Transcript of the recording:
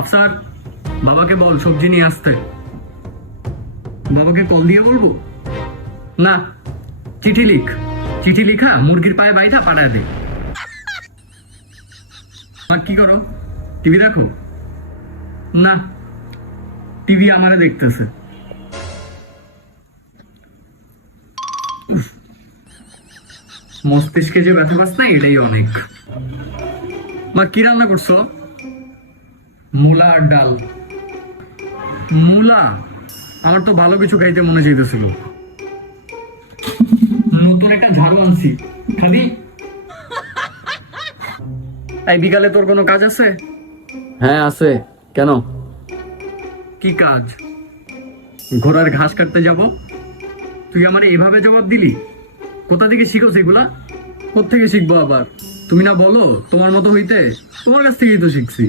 আফসার, বাবাকে বল সবজি নিয়ে আসতে। বাবাকে কল দিয়ে বলবো? না, চিঠি লিখ। চিঠি লিখা মুরগির পায়ে বাইটা পাঠায় দে। আর কি করো? টিভি দেখো? না, টিভি আমারে দেখতেছে। মস্তিষ্কে যে ব্যথা পাস না, এটাই অনেক। মা, কি রান্না করছো? মূলা আর ডাল। মূলা? আমার তো ভালো কিছু খাইতে মনে চাইতেছিল। নতুন একটা ঝাড়ু আনছি, খাবি? এই বিকালে তোর কোনো কাজ আছে? হ্যাঁ আছে। কেন? কি কাজ? ঘোড়ার ঘাস কাটতে যাব। তুই আমারে এভাবে জবাব দিলি? কোথা থেকে শিখো সেগুলা? কোথা থেকে শিখবো আবার? তুমি না বলো তোমার মতো হইতে, তোমার কাছ থেকেই তো শিখছি।